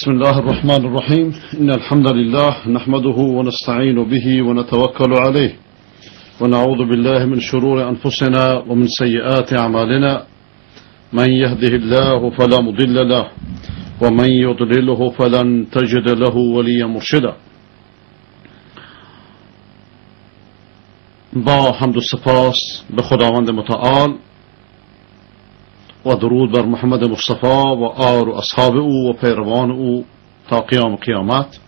بسم الله الرحمن الرحيم. إن الحمد لله نحمده ونستعين به ونتوكل عليه ونعوذ بالله من شرور أنفسنا ومن سيئات أعمالنا. من يهده الله فلا مضل له ومن يضلله فلن تجد له وليا مرشدا. با حمد و سپاس به خداوند متعال و درود بر محمد مصطفی و آل و اصحاب او و پیروان او تا قیام قیامت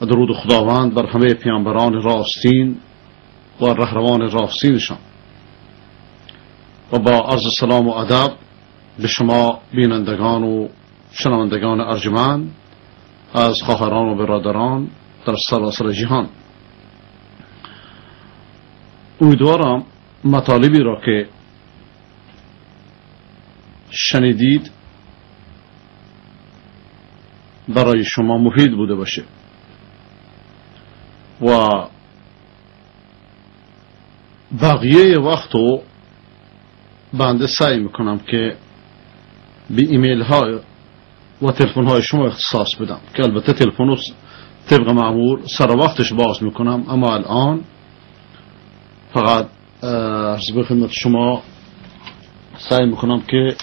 و درود خداوند بر همه پیامبران راستین و رهروان راستینشان و با عرض سلام و ادب به شما بینندگان و شنوندگان ارجمند از خواهران و برادران در سراسر جهان. امیدوارم مطالبی را که شنیدید برای شما مفید بوده باشه و بقیه وقت رو بنده سعی میکنم که به ایمیل ها و تلفن های شما اختصاص بدم که البته تلفن رو طبق معمول سر وقتش باز میکنم، اما الان فقط عرض به خدمت شما سعی میکنم که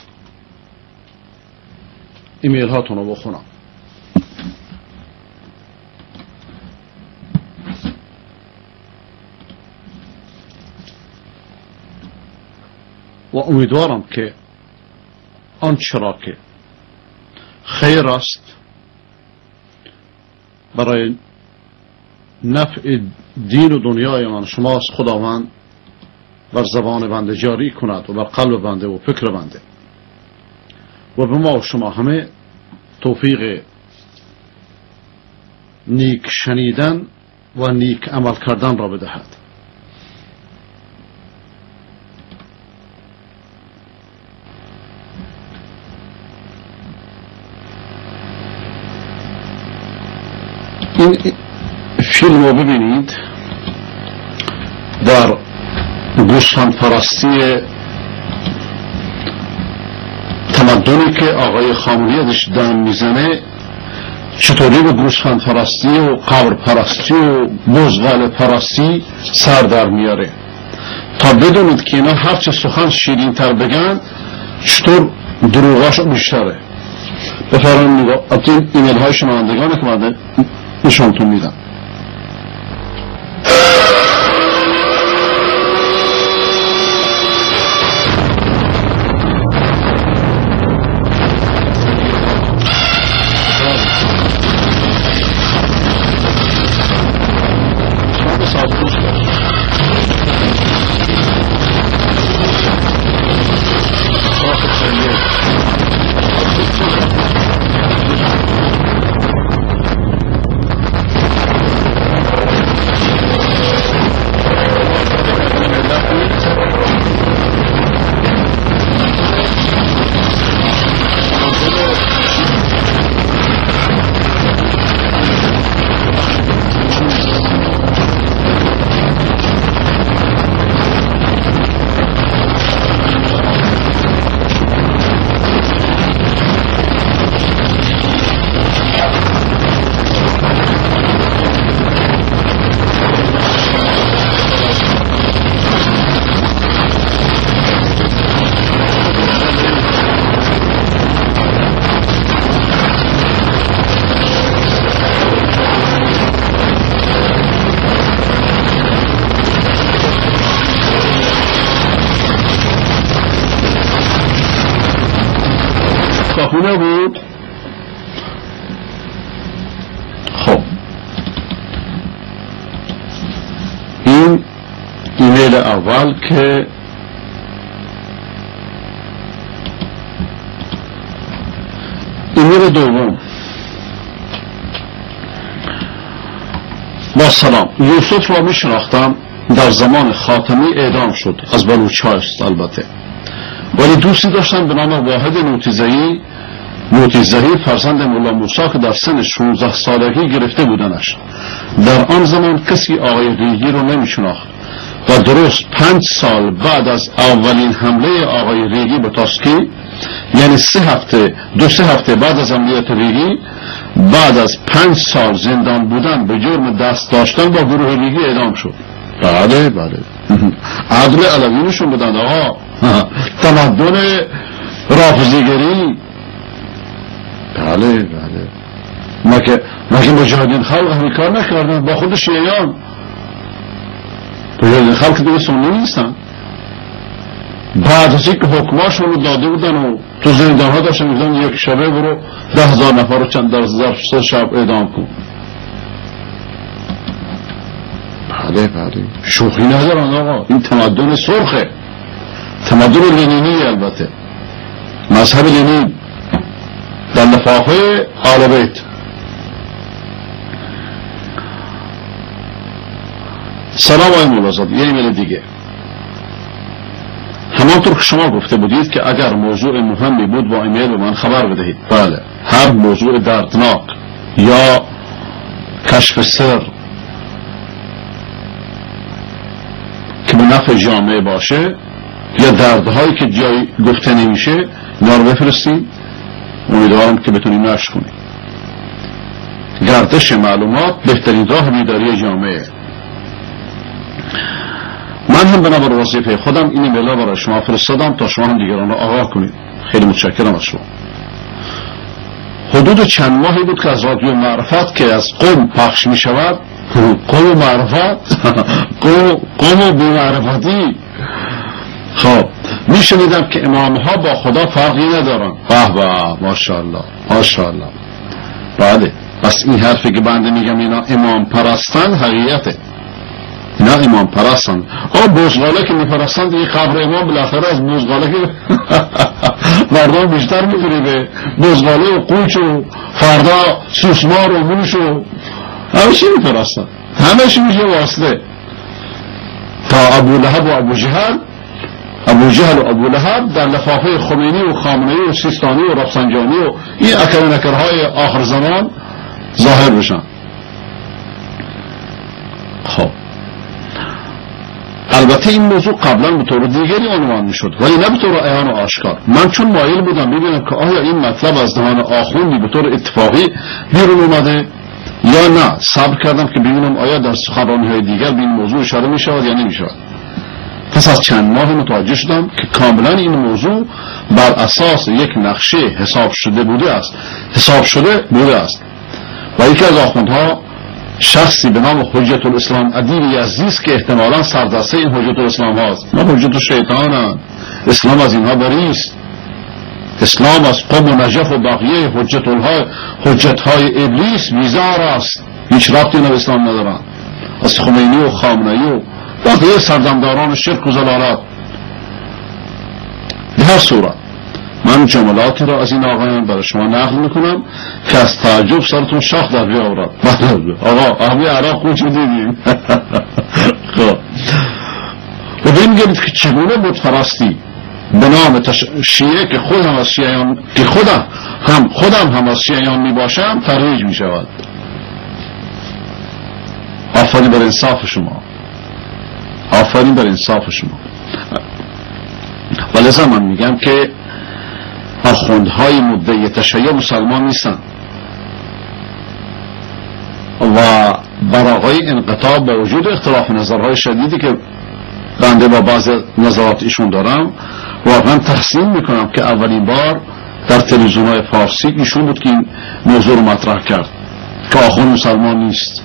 ایمیل هاتون رو بخونم. و امیدوارم که آنچه را که خیر است برای نفع دین و دنیای من شماست خداوند بر زبان بنده جاری کند و بر قلب بنده و فکر بنده و به ما و شما همه توفیق نیک شنیدن و نیک عمل کردن را بدهد. این فیلم رو ببینید در گوسفند پرستی تمدنی که آقای خامنه‌ای ازش دم میزنه چطوری به گوسفند پرستی و قبر پرستی و بزغال پرستی سر در میاره تا بدونید که اینا هرچه سخن شیرین تر بگن چطور دروغاش بیشتره. بفرمایید نگاه از این ایمیل های شنوندگانه که من نشونتون میدم. بود. خب این ایمیل اول که ایمیل دوم. با سلام، یوسف را می شناختم، در زمان خاتمی اعدام شد، از بلوچ‌هاست البته، ولی دوستی داشتم به نام واحد نوتیزهی فرزند مولا موسی که در سن 16 سالگی گرفته بودنش. در آن زمان کسی آقای ریگی رو نمی شناخت و درست 5 سال بعد از اولین حمله آقای ریگی به تاسکی یعنی 2-3 هفته بعد از عملیات ریگی، بعد از 5 سال زندان بودن به جرم دست داشتن با گروه ریگی اعدام شد. بله عدل علویونشون بدن آقا. تمدن رافضیگری. بله مگه مجاهدین خلق همین کار نکردن با خود شیعیان؟ مجاهدین خلق دیگه سنی نیستن. بعد از اینکه حکماشون رو داده بودن و تو زندان ها داشتن میگفتن یک شبه برو 10,000 نفر رو چند در ظرف شب اعدام کن. بله شوخی ندارن آقا. این تمدن سرخه، تمدن لنینی، البته مذهب لنین در لفافه آل بیت. سلام آقای مولازاد. یه ایمیل دیگه. همانطور که شما گفته بودید که اگر موضوع مهمی بود با ایمیل به من خبر بدهید. بله، هر موضوع دردناک یا کشف سر که به نفع جامعه باشه یا دردهایی که جایی گفته نمیشه اینا رو بفرستید. امیدوارم که بتونیم نشر کنیم. گردش معلومات بهترین راه بیداری جامعه. من هم بنابر وظیفه خودم این ایمیل برای شما فرستادم تا شما هم دیگران را آگاه کنید. خیلی متشکرم از شما. حدود چند ماهی بود که از رادیو معرفت که از قم پخش می شود، قم و معرفت قم و بی‌معرفتی، خب می شنیدم که امام ها با خدا فرقی ندارن. ماشاءالله. بله، بس این حرفی که بنده میگم اینا امام پرستن حقیقته. اینا امام پرستن. بزغاله که میپرستن دیگه قبر امام بالاخره از بزغاله که مردم بیشتر میگیره به بزغاله و قوچ و فردا سوسمار و موش و همشی میپرستن. همشی میشه واسطه تا ابو لهب و ابو جهل و ابو لهب در لفافه خمینی و خامنه‌ای و سیستانی و رفسنجانی و این اکر نکرهای آخر زمان ظاهر بشن. خب البته این موضوع قبلا به طور دیگری عنوان میشد ولی نه به طور عیان و آشکار. من چون مایل بودم ببینم که آیا این مطلب از دهان آخوندی به طور اتفاقی بیرون اومده یا نه، صبر کردم که ببینم آیا در سخنرانی‌های دیگر به این موضوع اشاره میشود یا نمیشود. پس از چند ماه متوجه شدم که کاملا این موضوع بر اساس یک نقشه حساب شده بوده است و یکی از آخوندها شخصی به نام حجت الاسلام ادیب یزدی است که احتمالاً سردسته این حجت الاسلام هاست. نه حجت الشیطانند. اسلام از اینها بری است. اسلام از قم و نجف و بقیه حجتهای ابلیس بیزار است. هیچ ربطی به اسلام ندارند. از خمینی و خامنه‌ای و بقیه سردمداران شرک و ضلالت. به هر صورت من جملاتی را از این آقایان برای شما نقل میکنم که از تعجب سرتون شاخ در بیاورد. آقا اهمی عراق خود چه دیدیم. خب و ببینید که چگونه بتپرستی به نام شیعه که خودم از شیعیان میباشم ترویج میشود. آفرین بر انصاف شما. ولذا من میگم که آخوندهای مدعی تشیع مسلمان نیستن و برای انقطاع با وجود اختلاف نظرهای شدیدی که بنده با بعض نظرات ایشون دارم واقعا تحسین میکنم که اولین بار در تلویزیون‌های فارسی ایشون بود که این موضوع رو مطرح کرد که آخوند مسلمان نیست.